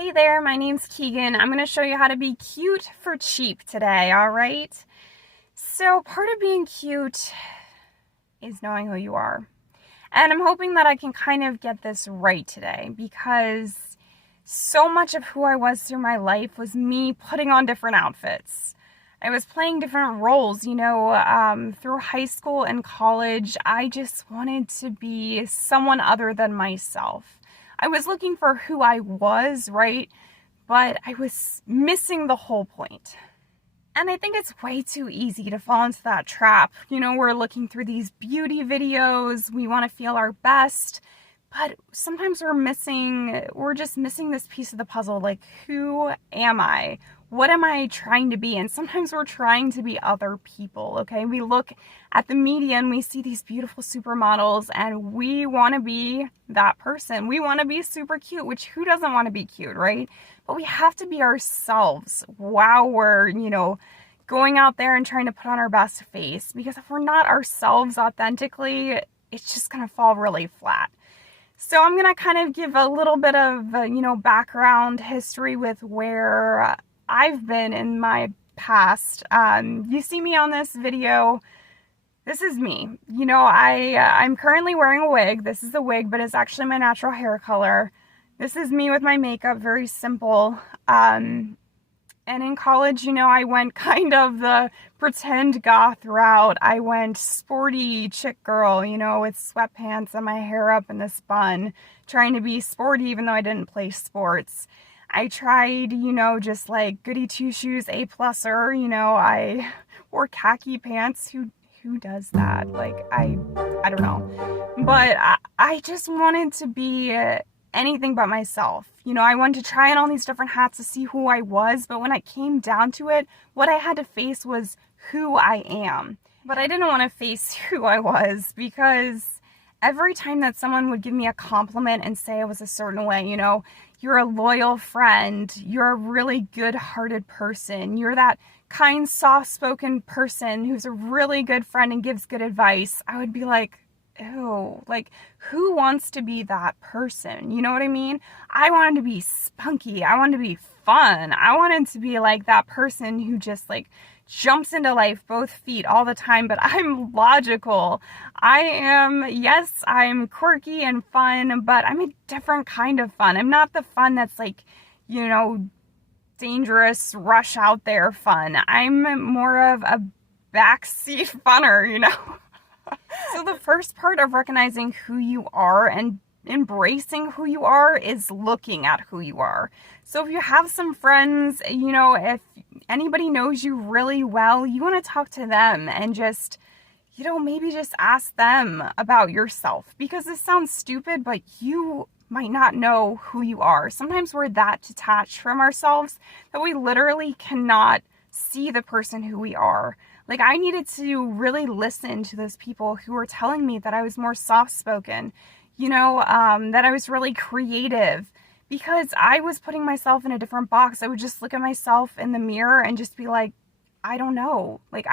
Hey there, my name's Keegan. I'm going to show you how to be cute for cheap today, all right? So part of being cute is knowing who you are. And I'm hoping that I can kind of get this right today because so much of who I was through my life was me putting on different outfits. I was playing different roles, through high school and college. I just wanted to be someone other than myself. I was looking for who I was, right? But I was missing the whole point. And I think it's way too easy to fall into that trap. We're looking through these beauty videos, we want to feel our best, but sometimes we're just missing this piece of the puzzle. Like, who am I? What am I trying to be? And sometimes we're trying to be other people, okay? We look at the media and we see these beautiful supermodels and we want to be that person. We want to be super cute, which who doesn't want to be cute, right? But we have to be ourselves while we're, going out there and trying to put on our best face. Because if we're not ourselves authentically, it's just going to fall really flat. So I'm going to kind of give a little bit of, background history with where I've been in my past. You see me on this video. This is me. I'm currently wearing a wig. This is a wig, but it's actually my natural hair color. This is me with my makeup, very simple. And in college, I went kind of the pretend goth route. I went sporty chick girl, with sweatpants and my hair up in this bun, trying to be sporty even though I didn't play sports. I tried, just like goody two-shoes, A-pluser, I wore khaki pants. Who does that? Like, I don't know. But I just wanted to be anything but myself. I wanted to try on all these different hats to see who I was, but when it came down to it, what I had to face was who I am. But I didn't want to face who I was because every time that someone would give me a compliment and say I was a certain way, you're a loyal friend, you're a really good-hearted person, you're that kind, soft-spoken person who's a really good friend and gives good advice, I would be like, ew, like, who wants to be that person? You know what I mean? I wanted to be spunky, I wanted to be fun, I wanted to be like that person who just like jumps into life both feet all the time, but I'm logical. I'm quirky and fun, but I'm a different kind of fun. I'm not the fun that's like, dangerous, rush out there fun. I'm more of a backseat funner. So the first part of recognizing who you are and embracing who you are is looking at who you are. So if you have some friends, if anybody knows you really well, you want to talk to them and just, maybe just ask them about yourself, because this sounds stupid, but you might not know who you are. Sometimes we're that detached from ourselves that we literally cannot see the person who we are. Like, I needed to really listen to those people who were telling me that I was more soft-spoken, that I was really creative, because I was putting myself in a different box. I would just look at myself in the mirror and just be like, I don't know. Like,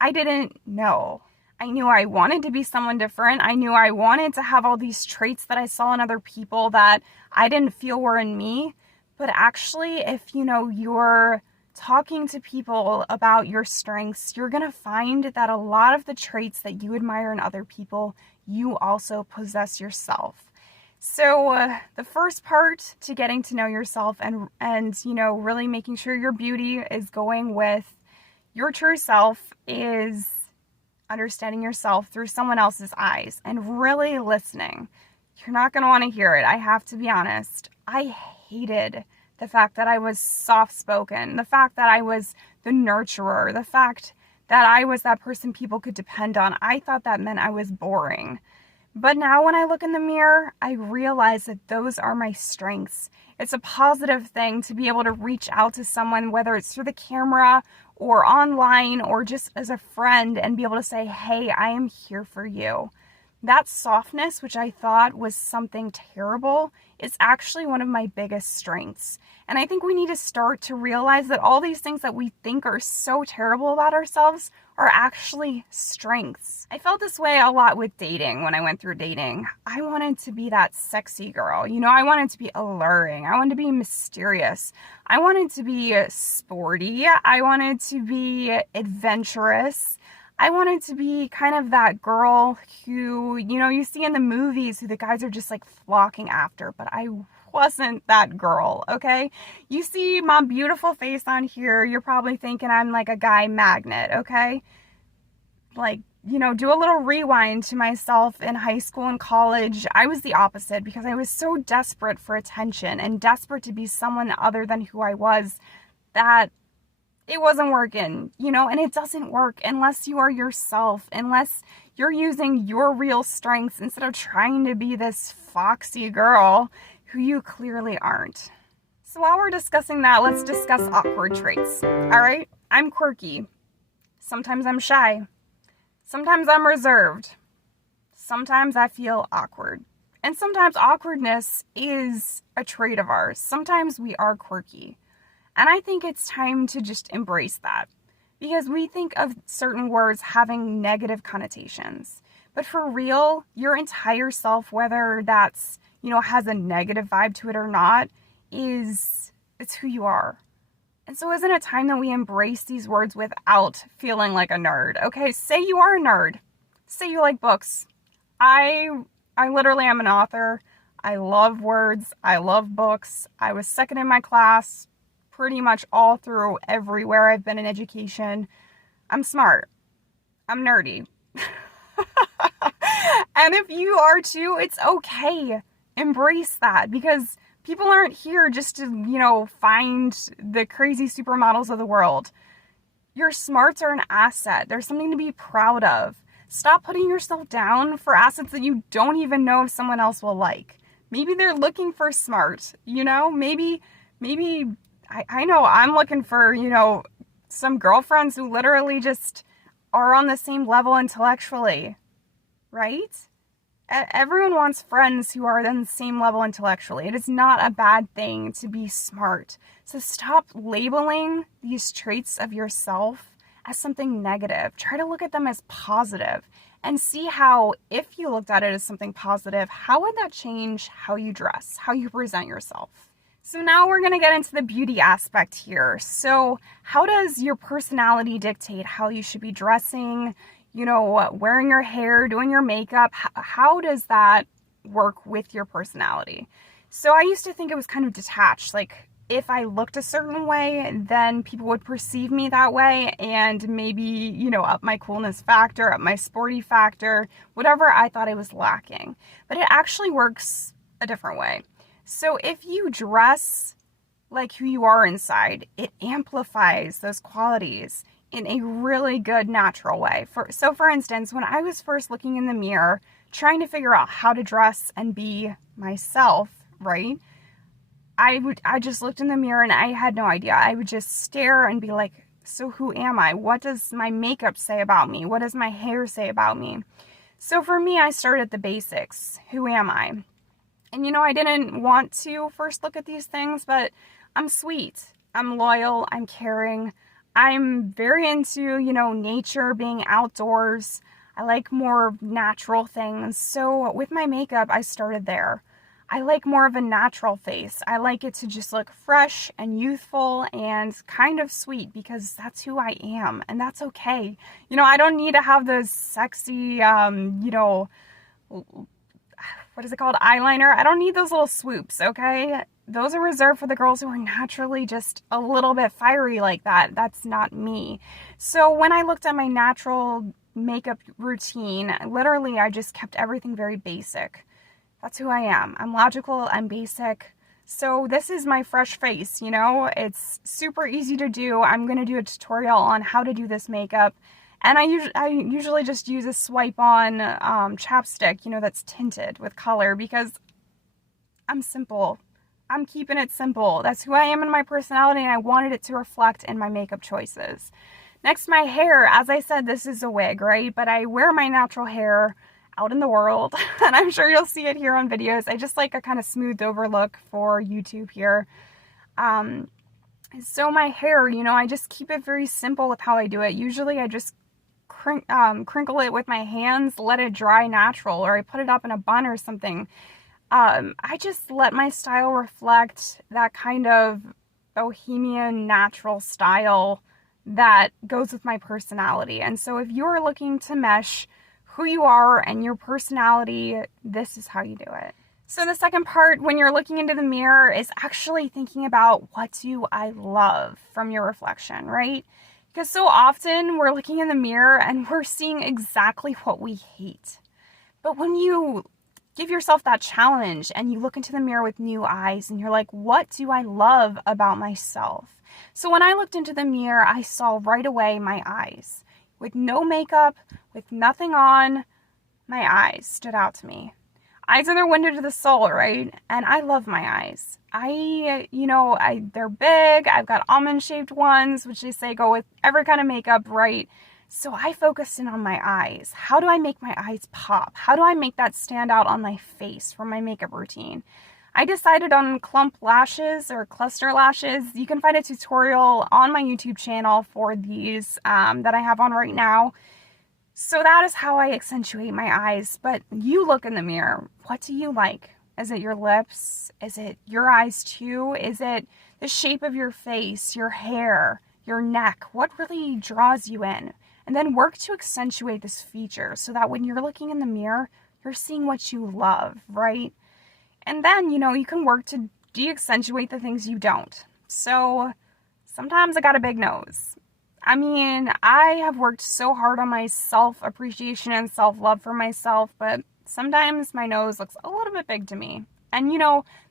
I didn't know. I knew I wanted to be someone different. I knew I wanted to have all these traits that I saw in other people that I didn't feel were in me. But actually, if, you're talking to people about your strengths, you're going to find that a lot of the traits that you admire in other people, you also possess yourself. So the first part to getting to know yourself and really making sure your beauty is going with your true self is understanding yourself through someone else's eyes and really listening. You're not going to want to hear it. I have to be honest. I hated the fact that I was soft-spoken, the fact that I was the nurturer, the fact that I was that person people could depend on. I thought that meant I was boring. But now when I look in the mirror, I realize that those are my strengths. It's a positive thing to be able to reach out to someone, whether it's through the camera or online or just as a friend, and be able to say, hey, I am here for you. That softness, which I thought was something terrible, is actually one of my biggest strengths. And I think we need to start to realize that all these things that we think are so terrible about ourselves are actually strengths. I felt this way a lot with dating when I went through dating. I wanted to be that sexy girl. I wanted to be alluring. I wanted to be mysterious. I wanted to be sporty. I wanted to be adventurous. I wanted to be kind of that girl who, you see in the movies who the guys are just like flocking after, but I wasn't that girl, okay? You see my beautiful face on here, you're probably thinking I'm like a guy magnet, okay? Like, do a little rewind to myself in high school and college. I was the opposite because I was so desperate for attention and desperate to be someone other than who I was that it wasn't working, and it doesn't work unless you are yourself, unless you're using your real strengths instead of trying to be this foxy girl who you clearly aren't. So while we're discussing that, let's discuss awkward traits. All right? I'm quirky. Sometimes I'm shy. Sometimes I'm reserved. Sometimes I feel awkward. And sometimes awkwardness is a trait of ours. Sometimes we are quirky. And I think it's time to just embrace that, because we think of certain words having negative connotations. But for real, your entire self, whether that's, has a negative vibe to it or not, it's who you are. And so isn't it time that we embrace these words without feeling like a nerd? Okay, say you are a nerd. Say you like books. I literally am an author. I love words. I love books. I was second in my class pretty much all through everywhere I've been in education. I'm smart. I'm nerdy. And if you are too, it's okay. Embrace that, because people aren't here just to, find the crazy supermodels of the world. Your smarts are an asset. There's something to be proud of. Stop putting yourself down for assets that you don't even know if someone else will like. Maybe they're looking for smart, maybe I know I'm looking for, some girlfriends who literally just are on the same level intellectually, right? Everyone wants friends who are on the same level intellectually. It is not a bad thing to be smart. So stop labeling these traits of yourself as something negative. Try to look at them as positive and see how, if you looked at it as something positive, how would that change how you dress, how you present yourself? So now we're going to get into the beauty aspect here. So how does your personality dictate how you should be dressing, wearing your hair, doing your makeup? How does that work with your personality? So I used to think it was kind of detached. Like if I looked a certain way, then people would perceive me that way and maybe, up my coolness factor, up my sporty factor, whatever I thought I was lacking. But it actually works a different way. So if you dress like who you are inside, it amplifies those qualities in a really good, natural way. So for instance, when I was first looking in the mirror, trying to figure out how to dress and be myself, right? I just looked in the mirror and I had no idea. I would just stare and be like, so who am I? What does my makeup say about me? What does my hair say about me? So for me, I started at the basics. Who am I? And I didn't want to first look at these things, but I'm sweet. I'm loyal. I'm caring. I'm very into, nature, being outdoors. I like more natural things. So with my makeup, I started there. I like more of a natural face. I like it to just look fresh and youthful and kind of sweet, because that's who I am, and that's okay. I don't need to have those sexy, what is it called? Eyeliner. I don't need those little swoops, okay? Those are reserved for the girls who are naturally just a little bit fiery like that. That's not me. So when I looked at my natural makeup routine, literally I just kept everything very basic. That's who I am. I'm logical, I'm basic. So this is my fresh face, It's super easy to do. I'm going to do a tutorial on how to do this makeup. And I usually just use a swipe on chapstick, that's tinted with color, because I'm simple. I'm keeping it simple. That's who I am in my personality, and I wanted it to reflect in my makeup choices. Next, my hair. As I said, this is a wig, right? But I wear my natural hair out in the world. And I'm sure you'll see it here on videos. I just like a kind of smoothed over look for YouTube here. So my hair, I just keep it very simple with how I do it. Usually I just crinkle it with my hands, let it dry natural, or I put it up in a bun or something. I just let my style reflect that kind of bohemian natural style that goes with my personality. And so if you're looking to mesh who you are and your personality, this is how you do it. So the second part when you're looking into the mirror is actually thinking about, what do I love from your reflection, right? Because so often we're looking in the mirror and we're seeing exactly what we hate. But when you give yourself that challenge and you look into the mirror with new eyes and you're like, what do I love about myself? So when I looked into the mirror, I saw right away my eyes. With no makeup, with nothing on, my eyes stood out to me. Eyes are the window to the soul, right? And I love my eyes. They're big. I've got almond-shaped ones, which they say go with every kind of makeup, right? So I focused in on my eyes. How do I make my eyes pop? How do I make that stand out on my face for my makeup routine? I decided on clump lashes or cluster lashes. You can find a tutorial on my YouTube channel for these that I have on right now. So that is how I accentuate my eyes. But you look in the mirror. What do you like? Is it your lips? Is it your eyes too? Is it the shape of your face, your hair, your neck? What really draws you in? And then work to accentuate this feature so that when you're looking in the mirror, you're seeing what you love, right? And then, you can work to de-accentuate the things you don't. So sometimes I got a big nose. I have worked so hard on my self-appreciation and self-love for myself, but sometimes my nose looks a little bit big to me. And,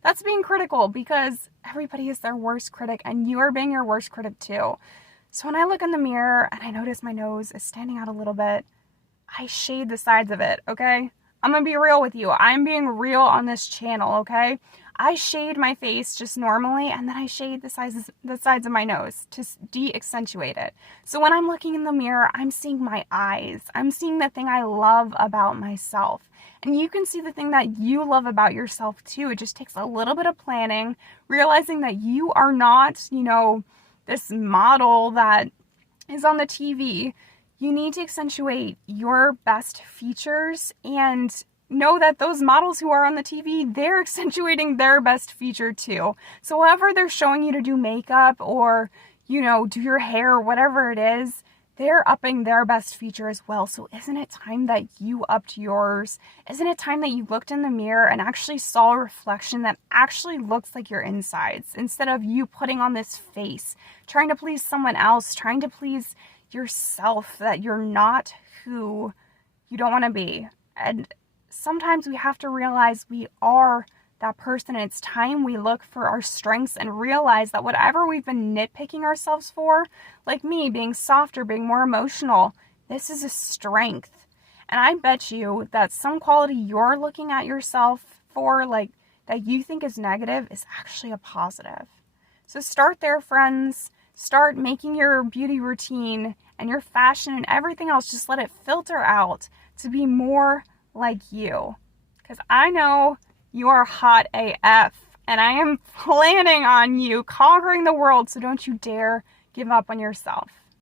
that's being critical because everybody is their worst critic and you are being your worst critic too. So when I look in the mirror and I notice my nose is standing out a little bit, I shade the sides of it, okay? I'm gonna be real with you. I'm being real on this channel, okay? I shade my face just normally, and then I shade the sides of my nose to de-accentuate it. So when I'm looking in the mirror, I'm seeing my eyes. I'm seeing the thing I love about myself. And you can see the thing that you love about yourself too. It just takes a little bit of planning, realizing that you are not, this model that is on the TV. You need to accentuate your best features and know that those models who are on the TV, they're accentuating their best feature too. So however they're showing you to do makeup or, do your hair or whatever it is, they're upping their best feature as well. So isn't it time that you upped yours? Isn't it time that you looked in the mirror and actually saw a reflection that actually looks like your insides instead of you putting on this face, trying to please someone else, trying to please yourself, that you're not who you don't want to be. And sometimes we have to realize we are that person, and it's time we look for our strengths and realize that whatever we've been nitpicking ourselves for, like me being softer, being more emotional, this is a strength. And I bet you that some quality you're looking at yourself for, like that you think is negative, is actually a positive. So start there, friends. Start making your beauty routine and your fashion and everything else, just let it filter out to be more like you. Because I know you are hot AF, and I am planning on you conquering the world, so don't you dare give up on yourself.